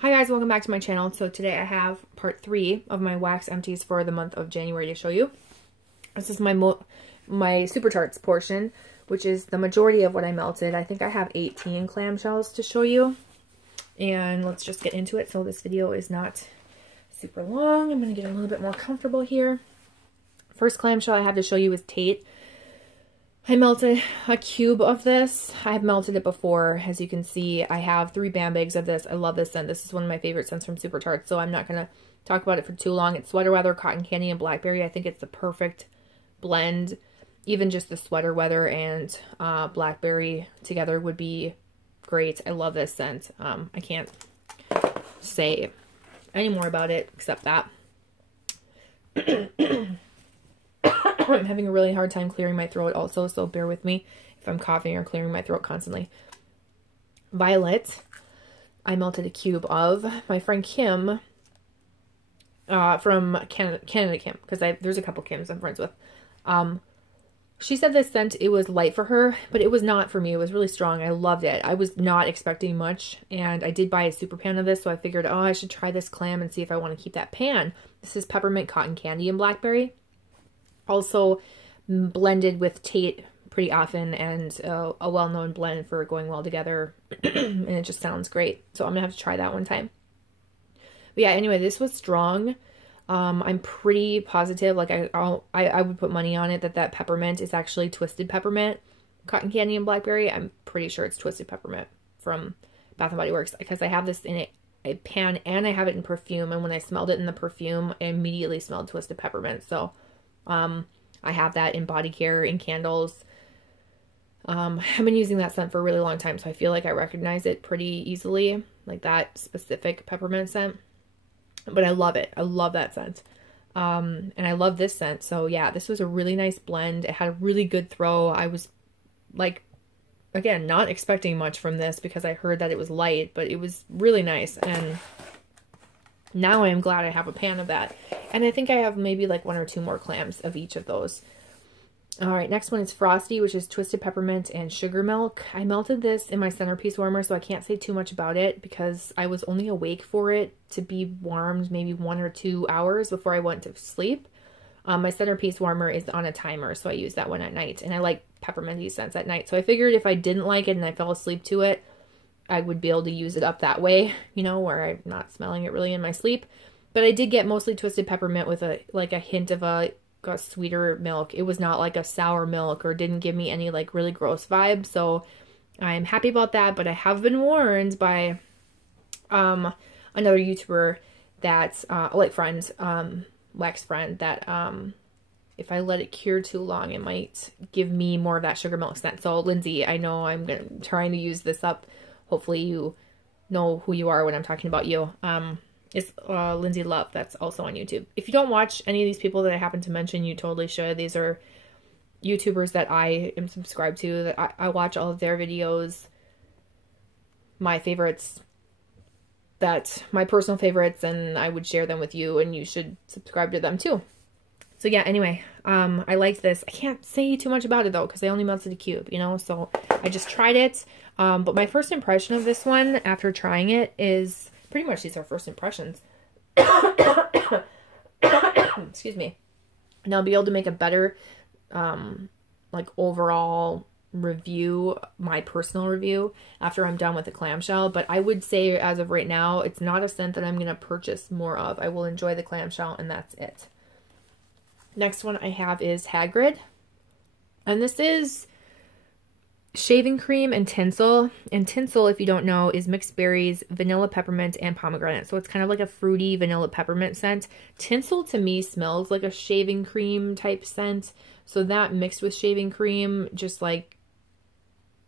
Hi guys, welcome back to my channel. So today I have part 3 of my wax empties for the month of January to show you. This is my Super Tarts portion, which is the majority of what I melted. I think I have 18 clamshells to show you. And let's just get into it so this video is not super long. I'm going to get a little bit more comfortable here. First clamshell I have to show you is Tate. I melted a cube of this. I've melted it before. As you can see, I have 3 band bags of this. I love this scent. This is one of my favorite scents from Super Tarts, so I'm not going to talk about it for too long. It's sweater weather, cotton candy, and blackberry. I think it's the perfect blend. Even just the sweater weather and blackberry together would be great. I love this scent. I can't say any more about it except that. I'm having a really hard time clearing my throat also, so bear with me if I'm coughing or clearing my throat constantly. Violet, I melted a cube of. My friend Kim, from Canada Kim, because there's a couple Kims I'm friends with. She said this scent, it was light for her, but it was not for me. It was really strong. I loved it. I was not expecting much, and I did buy a super pan of this, so I figured, oh, I should try this clam and see if I want to keep that pan. This is peppermint, cotton candy, and blackberry. Also blended with Tate pretty often, and a well-known blend for going well together, and it just sounds great. So I'm gonna have to try that one time. But yeah, anyway, this was strong. I'm pretty positive, like I would put money on it that peppermint is actually twisted peppermint, cotton candy, and blackberry. I'm pretty sure it's twisted peppermint from Bath & Body Works, because I have this in a pan and I have it in perfume, and when I smelled it in the perfume, I immediately smelled twisted peppermint. So I have that in body care, in candles. I've been using that scent for a really long time, so I feel like I recognize it pretty easily, like that specific peppermint scent. But I love it. I love that scent. And I love this scent. So yeah, this was a really nice blend. It had a really good throw. I was like, again, not expecting much from this because I heard that it was light, but it was really nice. And now I am glad I have a pan of that. And I think I have maybe like 1 or 2 more clams of each of those. All right, next one is Frosty, which is twisted peppermint and sugar milk. I melted this in my centerpiece warmer, so I can't say too much about it because I was only awake for it to be warmed maybe 1 or 2 hours before I went to sleep. My centerpiece warmer is on a timer, so I use that one at night. And I like pepperminty scents at night. So I figured if I didn't like it and I fell asleep to it, I would be able to use it up that way, you know, where I'm not smelling it really in my sleep. But I did get mostly twisted peppermint with a hint of a sweeter milk. It was not like a sour milk or didn't give me any like really gross vibe. So I'm happy about that. But I have been warned by another YouTuber that's like friend, wax friend, that if I let it cure too long, it might give me more of that sugar milk scent. So Lindsay, I know I'm trying to use this up. Hopefully you know who you are when I'm talking about you. It's Lindsay Love. That's also on YouTube. If you don't watch any of these people that I happen to mention, you totally should. These are YouTubers that I am subscribed to, that I watch all of their videos. My favorites, my personal favorites, and I would share them with you, and you should subscribe to them too. So yeah, anyway, I liked this. I can't say too much about it though, because I only melted a cube, you know, so I just tried it. But my first impression of this one after trying it is pretty much these are first impressions. Excuse me. And I'll be able to make a better, like overall review, my personal review, after I'm done with the clamshell. But I would say as of right now, it's not a scent that I'm going to purchase more of. I will enjoy the clamshell and that's it. Next one I have is Hagrid. And this is shaving cream and tinsel. And tinsel, if you don't know, is mixed berries, vanilla peppermint, and pomegranate. So it's kind of like a fruity vanilla peppermint scent. Tinsel to me smells like a shaving cream type scent. So that mixed with shaving cream, just like,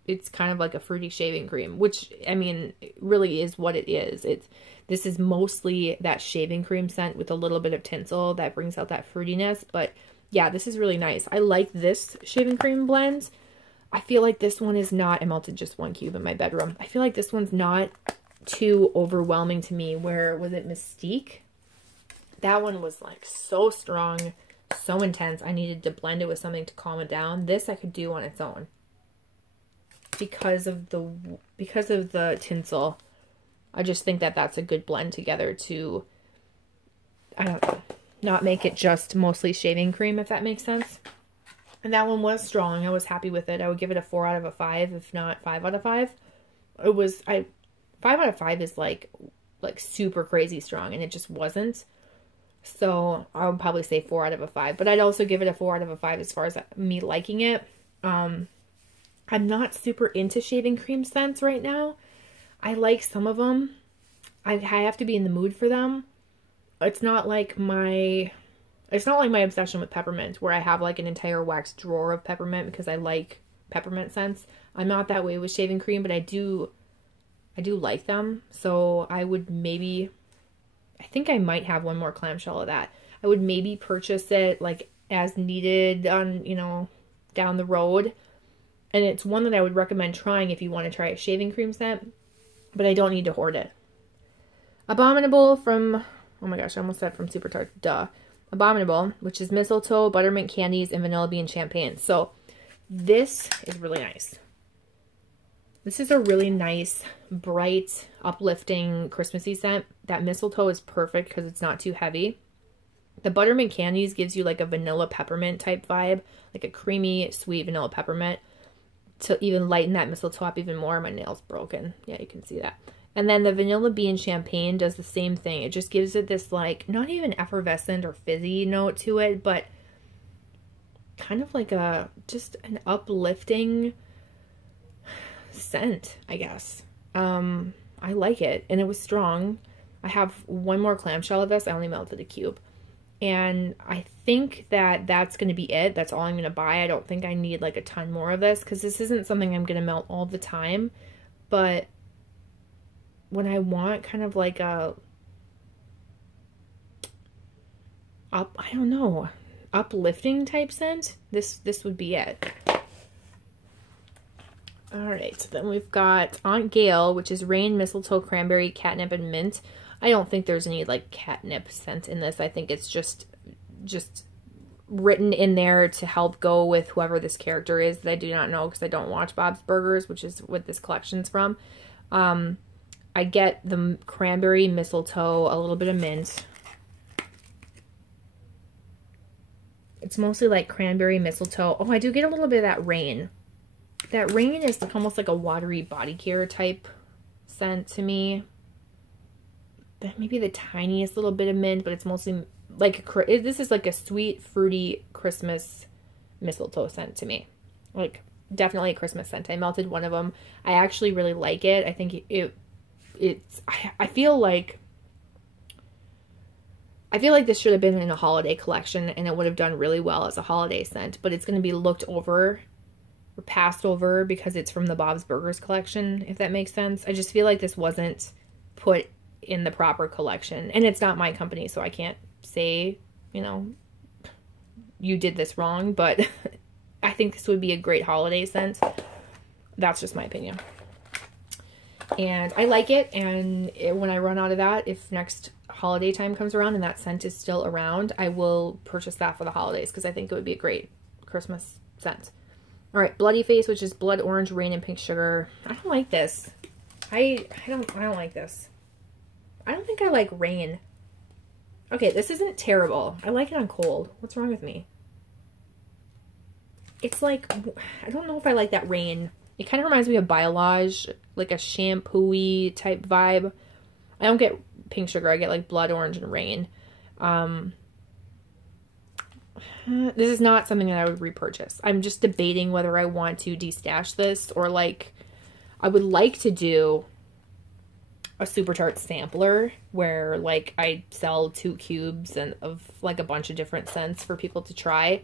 it's kind of like a fruity shaving cream, which, I mean, really is what it is. This is mostly that shaving cream scent with a little bit of tinsel that brings out that fruitiness. But yeah, this is really nice. I like this shaving cream blend. I feel like this one is not, I melted just 1 cube in my bedroom. I feel like this one's not too overwhelming to me. Where was it, Mystique? That one was like so strong, so intense. I needed to blend it with something to calm it down. This I could do on its own because of the tinsel I just think that that's a good blend together to, I don't know, not make it just mostly shaving cream, if that makes sense. And that one was strong. I was happy with it. I would give it a 4 out of a 5, if not 5 out of 5. It was, 5 out of 5 is like super crazy strong, and it just wasn't. So I would probably say 4 out of a 5, but I'd also give it a 4 out of a 5 as far as me liking it. I'm not super into shaving cream scents right now. I like some of them. I have to be in the mood for them. It's not like my obsession with peppermint, where I have like an entire wax drawer of peppermint because I like peppermint scents. I'm not that way with shaving cream, but I do like them. So I would maybe, I think I might have one more clamshell of that. I would maybe purchase it like as needed on, you know, down the road. And it's one that I would recommend trying if you want to try a shaving cream scent, but I don't need to hoard it. Abominable from, oh my gosh, I almost said from Super Tart, duh. Abominable, which is mistletoe, buttermint candies, and vanilla bean champagne. So this is really nice. This is a really nice, bright, uplifting Christmassy scent. That mistletoe is perfect because it's not too heavy. The buttermint candies gives you like a vanilla peppermint type vibe, like a creamy, sweet vanilla peppermint to even lighten that mistletoe up even more. My nail's broken. Yeah, you can see that. And then the vanilla bean champagne does the same thing. It just gives it this like, not even effervescent or fizzy note to it, but kind of like just an uplifting scent, I guess. I like it, and it was strong. I have one more clamshell of this. I only melted a cube, and I think that that's going to be it. That's all I'm going to buy. I don't think I need like a ton more of this because this isn't something I'm going to melt all the time, but when I want kind of like a I don't know, uplifting type scent, this would be it. Alright, so then we've got Aunt Gail, which is rain, mistletoe, cranberry, catnip, and mint. I don't think there's any like catnip scent in this. I think it's just written in there to help go with whoever this character is that I do not know because I don't watch Bob's Burgers, which is what this collection's from. I get the cranberry, mistletoe, a little bit of mint. It's mostly like cranberry, mistletoe. Oh, I do get a little bit of that rain. That rain is like almost like a watery body care type scent to me. Maybe the tiniest little bit of mint, but it's mostly like this is like a sweet, fruity Christmas mistletoe scent to me. Like definitely a Christmas scent. I melted one of them. I actually really like it. I think I feel like this should have been in a holiday collection and it would have done really well as a holiday scent, but it's going to be looked over or passed over because it's from the Bob's Burgers collection, if that makes sense. I just feel like this wasn't put in the proper collection, and it's not my company, so I can't say, you know, you did this wrong, but I think this would be a great holiday scent. That's just my opinion. And I like it, and when I run out of that, if next holiday time comes around and that scent is still around, I will purchase that for the holidays because I think it would be a great Christmas scent. All right, Bloody Face, which is blood orange, rain, and pink sugar. I don't like this. I don't like this. I don't think I like rain. Okay, this isn't terrible. I like it on cold. What's wrong with me? It's like, I don't know if I like that rain. It kind of reminds me of Biolage, like a shampoo-y type vibe. I don't get pink sugar. I get like blood orange and rain. This is not something that I would repurchase. I'm just debating whether I want to destash this or like, I would like to do a Super Tart sampler where like I sell 2 cubes and of like a bunch of different scents for people to try.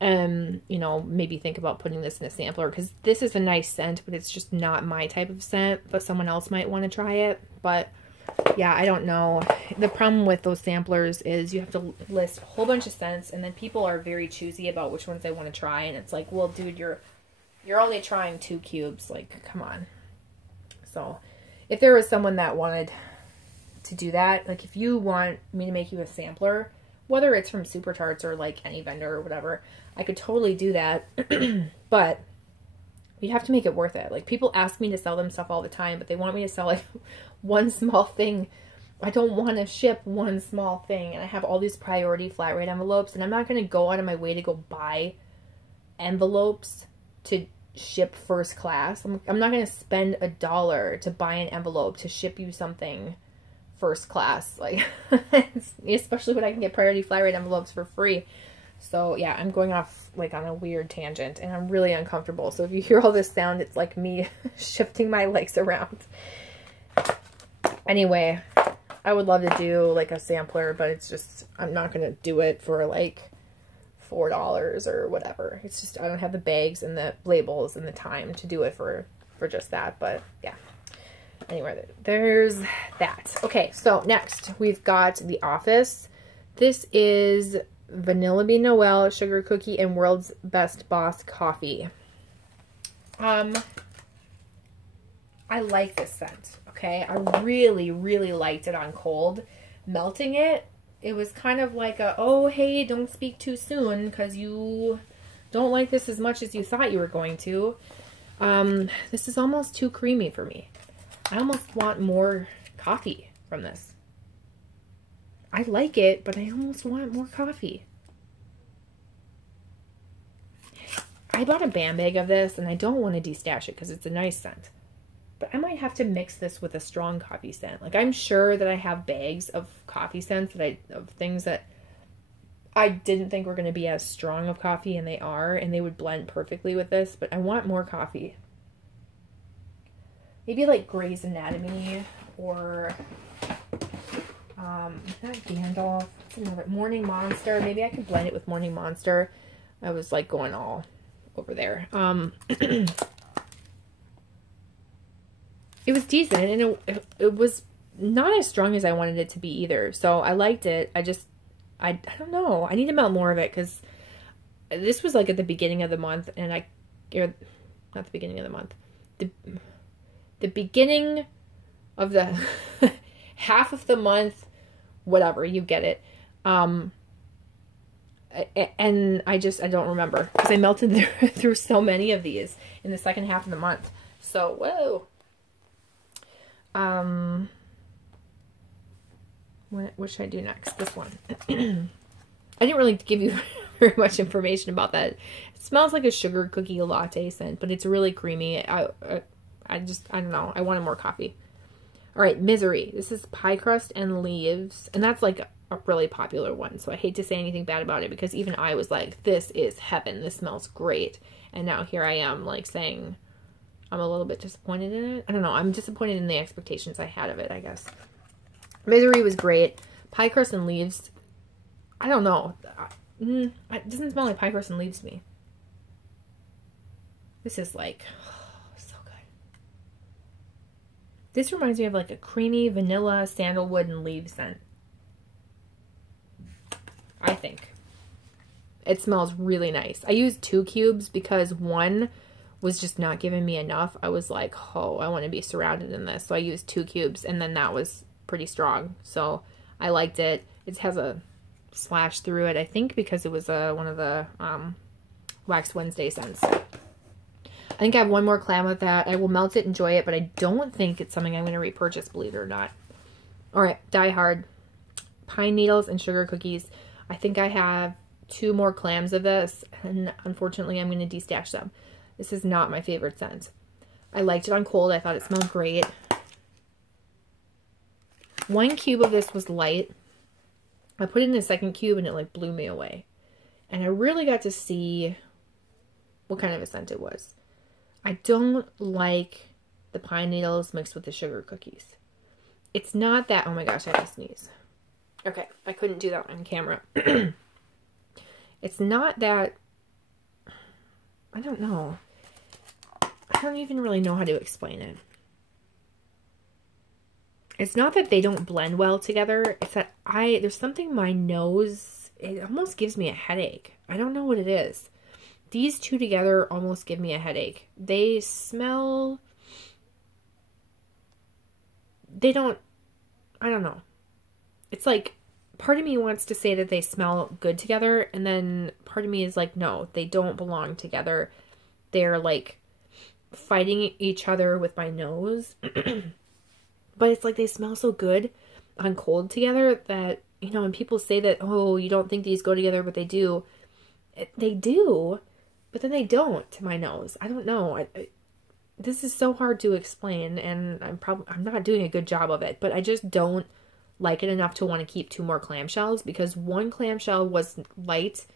You know, maybe think about putting this in a sampler because this is a nice scent, but it's just not my type of scent, but someone else might want to try it. But yeah, I don't know. The problem with those samplers is you have to list a whole bunch of scents, and then people are very choosy about which ones they want to try, and it's like, well, dude, you're only trying 2 cubes. Like, come on. So if there was someone that wanted to do that, like if you want me to make you a sampler, whether it's from Super Tarts or like any vendor or whatever, I could totally do that. But You have to make it worth it. Like, people ask me to sell them stuff all the time, but they want me to sell like one small thing. I don't want to ship one small thing. And I have all these priority flat rate envelopes, and I'm not going to go out of my way to go buy envelopes to ship first class. I'm not going to spend $1 to buy an envelope to ship you something first class. Like, especially when I can get priority flat rate envelopes for free. So yeah, I'm going off like on a weird tangent, and I'm really uncomfortable. So if you hear all this sound, it's like me shifting my legs around. Anyway, I would love to do like a sampler, but it's just, I'm not going to do it for like $4 or whatever. It's just, I don't have the bags and the labels and the time to do it for just that. But yeah, anyway, there's that. Okay, so next we've got The Office. This is Vanilla Bean Noel, Sugar Cookie, and World's Best Boss Coffee. I like this scent, okay? I really, really liked it on cold. Melting it, it was kind of like a, oh, hey, don't speak too soon because you don't like this as much as you thought you were going to. This is almost too creamy for me. I almost want more coffee from this. I like it, but I almost want more coffee. I bought a BAM bag of this, and I don't want to destash it because it's a nice scent. But I might have to mix this with a strong coffee scent. Like, I'm sure that I have bags of coffee scents of things that I didn't think were going to be as strong of coffee, and they are, and they would blend perfectly with this. But I want more coffee. Maybe like Grey's Anatomy or not Gandalf. It's another Morning Monster. Maybe I could blend it with Morning Monster. I was like going all over there. It was decent, and it was not as strong as I wanted it to be either. So I liked it. I don't know. I need to melt more of it because this was like at the beginning of the month, and not the beginning of the month. The beginning of the half of the month, whatever, you get it. And I don't remember because I melted through so many of these in the second half of the month. So, whoa. What should I do next? This one. I didn't really give you very much information about that. It smells like a sugar cookie latte scent, but it's really creamy. I don't know. I wanted more coffee. All right, Misery. This is pie crust and leaves, and that's like a really popular one. So I hate to say anything bad about it because even I was like, this is heaven. This smells great. And now here I am like saying I'm a little bit disappointed in it. I don't know. I'm disappointed in the expectations I had of it, I guess. Misery was great. Pie crust and leaves, I don't know. It doesn't smell like pie crust and leaves to me. This is like, so good. This reminds me of like a creamy vanilla, sandalwood, and leaf scent. I think. It smells really nice. I used 2 cubes because one was just not giving me enough. I was like, oh, I want to be surrounded in this. So I used 2 cubes, and then that was pretty strong. So I liked it. It has a slash through it, I think, because it was one of the Wax Wednesday scents. I think I have one more clam with that. I will melt it, enjoy it, but I don't think it's something I'm going to repurchase, believe it or not. All right, Die Hard. Pine needles and sugar cookies. I think I have 2 more clams of this, and unfortunately I'm going to destash them. This is not my favorite scent. I liked it on cold. I thought it smelled great. 1 cube of this was light. I put it in the 2nd cube and it like blew me away. And I really got to see what kind of a scent it was. I don't like the pine needles mixed with the sugar cookies. It's not that, oh my gosh, I have to sneeze. Okay, I couldn't do that on camera. It's not that, I don't know. I don't even really know how to explain it. It's not that they don't blend well together. It's that there's something in my nose, it almost gives me a headache. I don't know what it is. These 2 together almost give me a headache. They smell, I don't know. It's like, part of me wants to say that they smell good together, and then part of me is like, no, they don't belong together. They're like fighting each other with my nose. But it's like they smell so good on cold together that, you know, when people say that, oh, you don't think these go together, but they do. They do, but then they don't to my nose. I don't know. This is so hard to explain, and I'm not doing a good job of it, but I just don't like it enough to want to keep 2 more clamshells, because 1 clamshell was light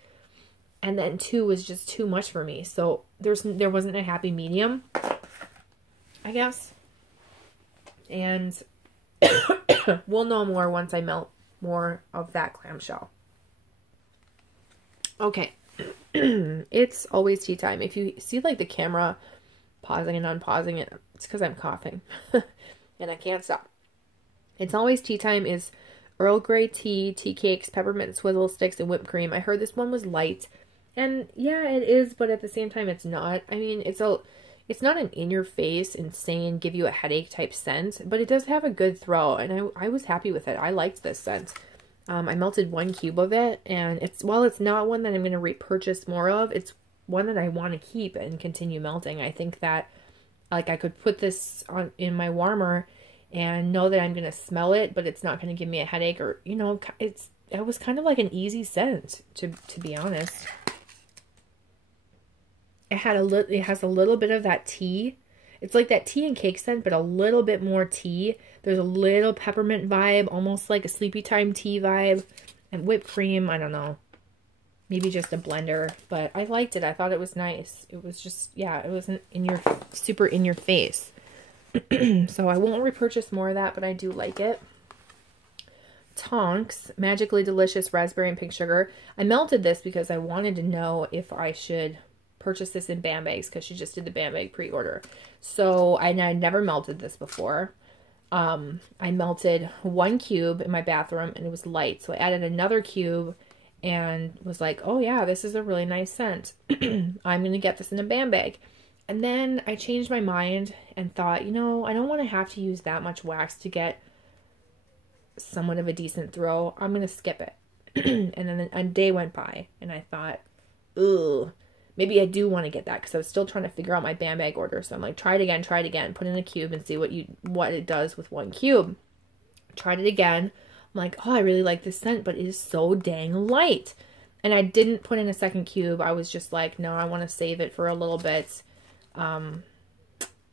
and then 2 was just too much for me. So there wasn't a happy medium, I guess. And we'll know more once I melt more of that clamshell. Okay. It's Always Tea Time. If you see like the camera pausing and unpausing it, it's because I'm coughing. And I can't stop. It's Always Tea Time is Earl Grey tea, tea cakes, peppermint swizzle sticks, and whipped cream. I heard this one was light. And yeah, it is, but at the same time, it's not. I mean, it's not an in-your-face, insane, give you a headache type scent, but it does have a good throw, and I was happy with it. I liked this scent. I melted 1 cube of it, and while it's not one that I'm going to repurchase more of, it's one that I want to keep and continue melting. I think that, like, I could put this on in my warmer and know that I'm going to smell it, but it's not going to give me a headache, or, you know, it was kind of like an easy scent, to be honest. It has a little bit of that tea. It's like that tea and cake scent, but a little bit more tea. There's a little peppermint vibe, almost like a sleepy time tea vibe, and whipped cream. I don't know, maybe just a blender, but I liked it. I thought it was nice. It was just, yeah, it wasn't super in your face. So I won't repurchase more of that, but I do like it. Tonks, Magically Delicious Raspberry and Pink Sugar. I melted this because I wanted to know if I should purchase this in band bags, because she just did the band bag pre-order. So I never melted this before. I melted 1 cube in my bathroom and it was light. So I added another cube and was like, oh yeah, this is a really nice scent. I'm going to get this in a band bag. And then I changed my mind and thought, you know, I don't want to have to use that much wax to get somewhat of a decent throw. I'm going to skip it. And then a day went by and I thought, ugh, maybe I do want to get that, because I was still trying to figure out my band bag order. So I'm like, try it again, put in a cube and see what it does with 1 cube. Tried it again. I'm like, oh, I really like this scent, but it is so dang light. And I didn't put in a second cube. I was just like, no, I want to save it for a little bit. I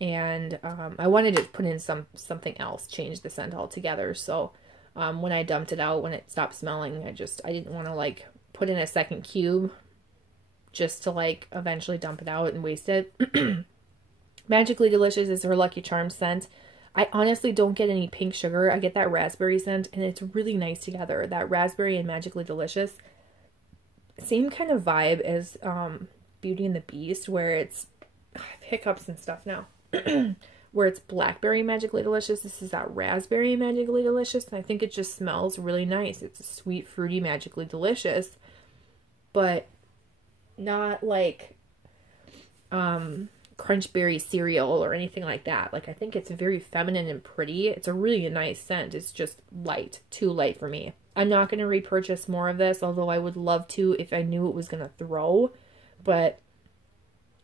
wanted to put in something else, change the scent altogether. So when I dumped it out, when it stopped smelling, I didn't want to like put in a second cube just to like eventually dump it out and waste it. Magically Delicious is her Lucky Charms scent. I honestly don't get any pink sugar. I get that raspberry scent, and it's really nice together. That raspberry and Magically Delicious, same kind of vibe as Beauty and the Beast, where it's, I have hiccups and stuff now, where it's blackberry Magically Delicious. This is that raspberry Magically Delicious, and I think it just smells really nice. It's a sweet, fruity Magically Delicious, but not like crunchberry cereal or anything like that. Like, I think it's very feminine and pretty. It's a really nice scent. It's just light, too light for me. I'm not going to repurchase more of this, although I would love to if I knew it was going to throw, but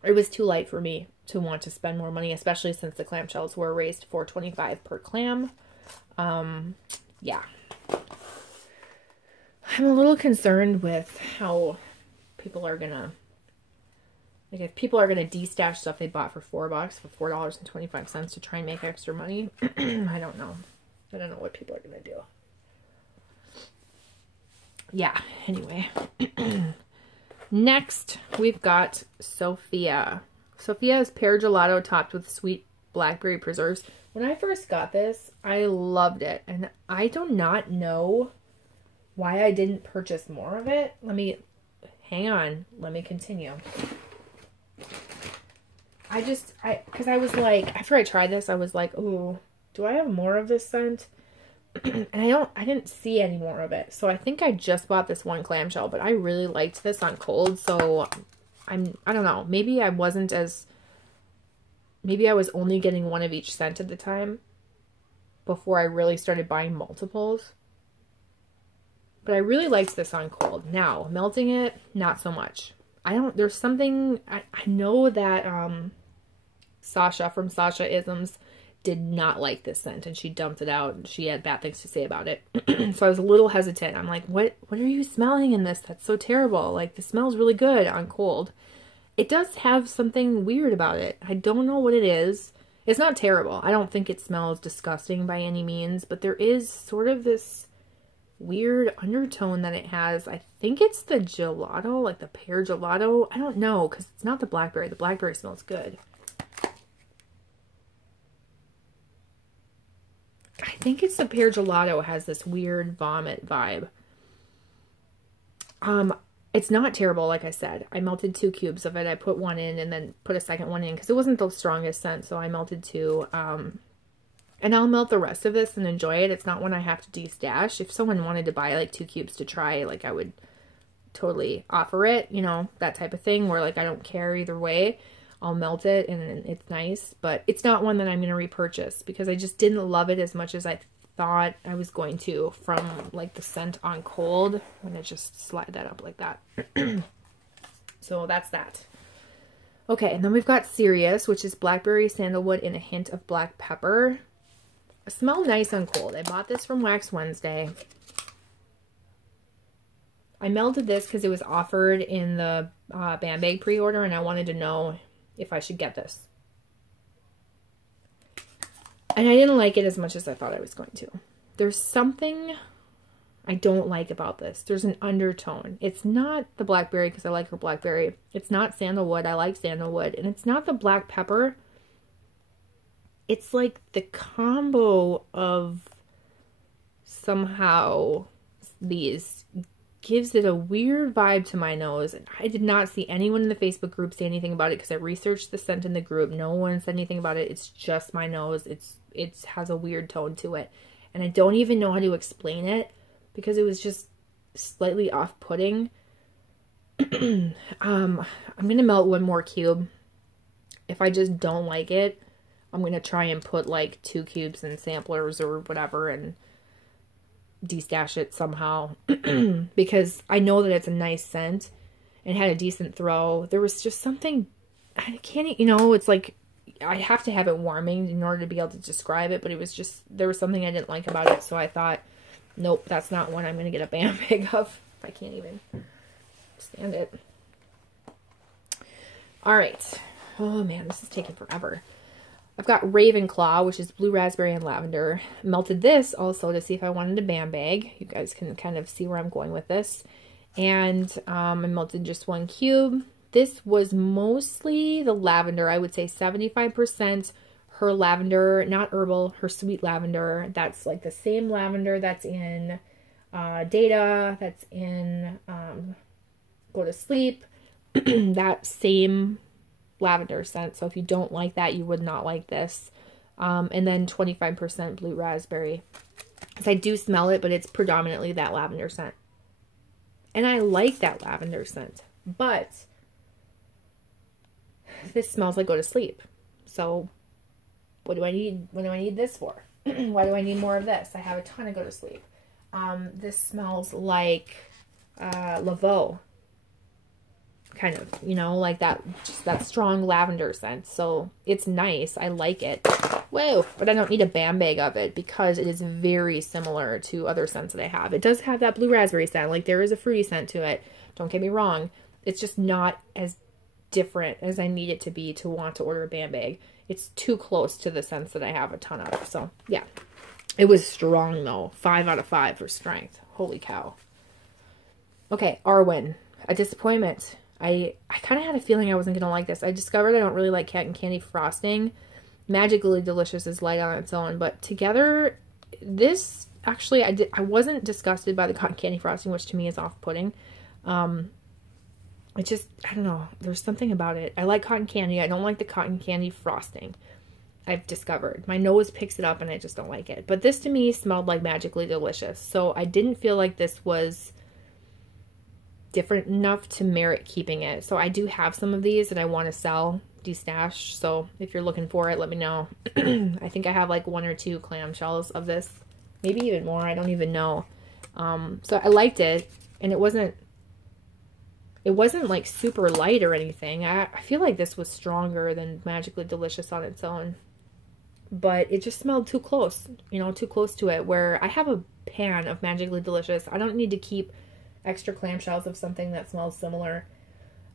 it was too light for me to want to spend more money, especially since the clamshells were raised $4.25 per clam. Yeah. I'm a little concerned with how people are gonna, like, if people are gonna destash stuff they bought for $4 for $4.25 to try and make extra money. I don't know. I don't know what people are gonna do. Yeah, anyway. Next, we've got Sophia. Sophia is pear gelato topped with sweet blackberry preserves. When I first got this, I loved it, and I do not know why I didn't purchase more of it. Hang on, let me continue. Because I was like, after I tried this, I was like, oh, do I have more of this scent? And I didn't see any more of it. So I think I just bought this 1 clamshell, but I really liked this on cold. So I don't know, maybe I was only getting 1 of each scent at the time before I really started buying multiples. But I really liked this on cold. Now, melting it, not so much. There's something, I know that Sasha from Sasha Isms did not like this scent, and she dumped it out, and she had bad things to say about it. So I was a little hesitant. I'm like, what are you smelling in this? That's so terrible. Like, the smell's really good on cold. It does have something weird about it. I don't know what it is. It's not terrible. I don't think it smells disgusting by any means, but there is sort of this weird undertone that it has. I think it's the gelato, like the pear gelato. I don't know, because it's not the blackberry. The blackberry smells good. I think it's the pear gelato has this weird vomit vibe. It's not terrible, like I said. I melted 2 cubes of it. I put one in and then put a second one in because it wasn't the strongest scent, so I melted 2. And I'll melt the rest of this and enjoy it. It's not one I have to de-stash. If someone wanted to buy like 2 cubes to try, like I would totally offer it, you know, that type of thing where like I don't care either way. I'll melt it and it's nice, but it's not one that I'm going to repurchase because I just didn't love it as much as I thought I was going to from like the scent on cold. I'm going to just slide that up like that. So that's that. Okay, and then we've got Sirius, which is blackberry, sandalwood, and a hint of black pepper. It smells nice on cold. I bought this from Wax Wednesday. I melted this because it was offered in the Band Bag pre-order, and I wanted to know if I should get this. And I didn't like it as much as I thought I was going to. There's something I don't like about this. There's an undertone. It's not the blackberry because I like her blackberry. It's not sandalwood. I like sandalwood. And it's not the black pepper. It's like the combo of somehow these gives it a weird vibe to my nose. And I did not see anyone in the Facebook group say anything about it because I researched the scent in the group. No one said anything about it. It's just my nose. It has a weird tone to it. And I don't even know how to explain it because it was just slightly off-putting. I'm going to melt 1 more cube. If I just don't like it, I'm going to try and put like 2 cubes in samplers or whatever and de-stash it somehow because I know that it's a nice scent and had a decent throw. There was just something, I can't, you know, it's like I have to have it warming in order to be able to describe it, but it was just, there was something I didn't like about it, so I thought, nope, that's not one I'm going to get a Band Bag of. I can't even stand it. All right. Oh man, this is taking forever. I've got Ravenclaw, which is blue raspberry and lavender. Melted this also to see if I wanted a Band Bag. You guys can kind of see where I'm going with this. And I melted just 1 cube. This was mostly the lavender. I would say 75% her lavender, not herbal, her sweet lavender. That's like the same lavender that's in Data, that's in Go to Sleep. That same lavender scent. So if you don't like that, you would not like this. And then 25% blue raspberry. Because I do smell it, but it's predominantly that lavender scent. And I like that lavender scent. But this smells like Go to Sleep. So what do I need? What do I need this for? Why do I need more of this? I have a ton of Go to Sleep. This smells like Laveau. Kind of, you know, like that, just that strong lavender scent. So it's nice. I like it. Whoa, but I don't need a Band Bag of it because it is very similar to other scents that I have. It does have that blue raspberry scent. Like there is a fruity scent to it. Don't get me wrong. It's just not as different as I need it to be to want to order a Band Bag. It's too close to the scents that I have a ton of. So yeah, it was strong though. 5 out of 5 for strength. Holy cow. Okay, Arwen, a disappointment. I kind of had a feeling I wasn't going to like this. I discovered I don't really like cotton candy frosting. Magically Delicious is light on its own, but together, this actually, I wasn't disgusted by the cotton candy frosting, which to me is off-putting. It just, I don't know, there's something about it. I like cotton candy. I don't like the cotton candy frosting. I've discovered. My nose picks it up and I just don't like it. But this to me smelled like Magically Delicious. So I didn't feel like this was different enough to merit keeping it. So I do have some of these that I want to sell, de-stash. So if you're looking for it, let me know. I think I have like 1 or 2 clamshells of this, maybe even more. I don't even know. So I liked it, and it wasn't, It wasn't like super light or anything. I feel like this was stronger than Magically Delicious on its own. But it just smelled too close, you know, too close to it, where I have a pan of Magically Delicious. I don't need to keep extra clamshells of something that smells similar,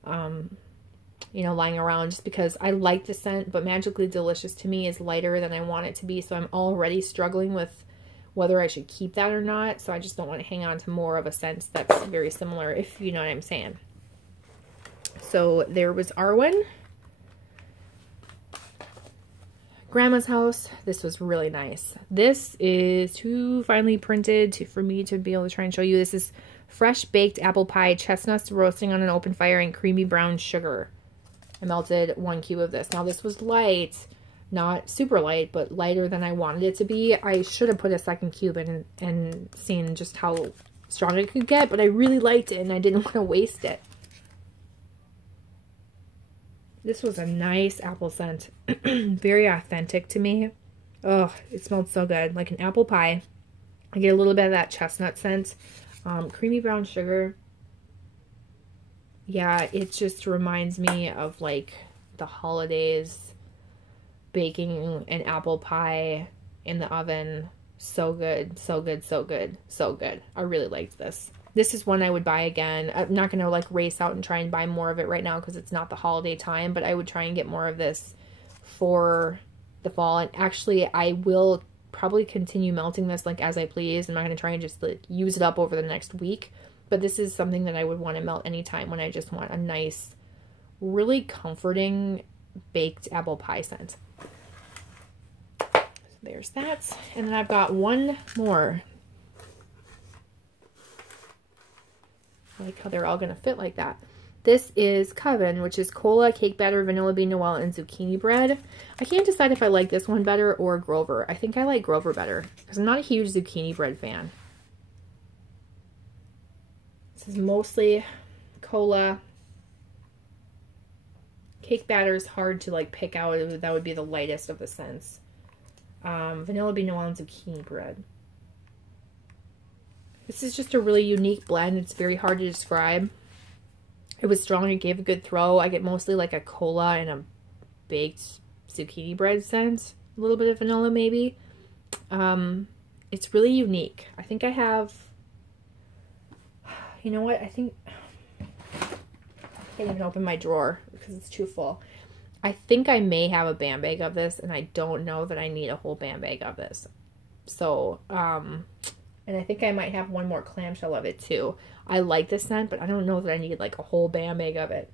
you know, lying around, just because I like the scent, but Magically Delicious to me is lighter than I want it to be, so I'm already struggling with whether I should keep that or not, so I just don't want to hang on to more of a scent that's very similar, if you know what I'm saying. So there was Arwen. Grandma's House. This was really nice. This is too finely printed for me to be able to try and show you. This is fresh baked apple pie, chestnuts roasting on an open fire, and creamy brown sugar. I melted 1 cube of this. Now this was light, not super light, but lighter than I wanted it to be. I should have put a 2nd cube in and seen just how strong it could get, but I really liked it and I didn't want to waste it. This was a nice apple scent. Very authentic to me. Oh, it smelled so good. Like an apple pie. I get a little bit of that chestnut scent. Creamy brown sugar. Yeah, it just reminds me of like the holidays. Baking an apple pie in the oven. So good. So good. So good. So good. I really liked this. This is one I would buy again. I'm not going to like race out and try and buy more of it right now because it's not the holiday time, but I would try and get more of this for the fall. And actually, I will probably continue melting this like as I please. I'm not going to try and just like use it up over the next week, but this is something that I would want to melt anytime when I just want a nice, really comforting baked apple pie scent. So there's that. And then I've got one more. I like how they're all going to fit like that. This is Coven, which is cola, cake batter, vanilla bean noel, and zucchini bread. I can't decide if I like this one better or Grover. I think I like Grover better because I'm not a huge zucchini bread fan. This is mostly cola. Cake batter is hard to like pick out. That would be the lightest of the scents. Vanilla bean noel and zucchini bread. This is just a really unique blend. It's very hard to describe. It was strong. It gave a good throw. I get mostly like a cola and a baked zucchini bread scent. A little bit of vanilla maybe. It's really unique. I think I have... You know what? I think... I can't even open my drawer because it's too full. I think I may have a band bag of this, and I don't know that I need a whole band bag of this. So, and I think I might have one more clamshell of it too. I like this scent, but I don't know that I need like a whole band bag of it.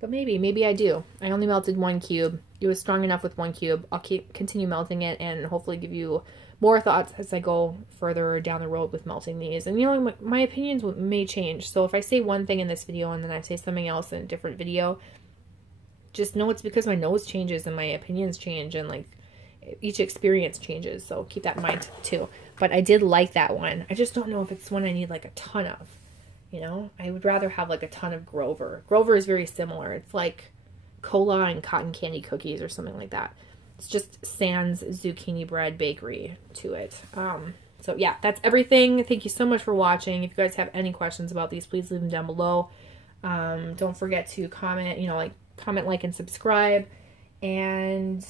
But maybe I do. I only melted 1 cube. It was strong enough with 1 cube. I'll continue melting it and hopefully give you more thoughts as I go further down the road with melting these. And you know, my opinions may change. So if I say one thing in this video and then I say something else in a different video, just know it's because my nose changes and my opinions change and like each experience changes. So keep that in mind too. But I did like that one. I just don't know if it's one I need like a ton of, you know? I would rather have like a ton of Grover. Grover is very similar. It's like cola and cotton candy cookies or something like that. It's just sans zucchini bread bakery to it. So yeah, that's everything. Thank you so much for watching. If you guys have any questions about these, please leave them down below. Don't forget to comment, you know, comment, like, and subscribe. And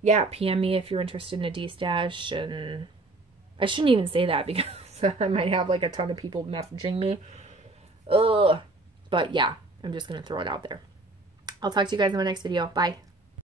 yeah, PM me if you're interested in a DESTASH. And I shouldn't even say that because I might have like a ton of people messaging me. Ugh. But yeah, I'm just going to throw it out there. I'll talk to you guys in my next video. Bye.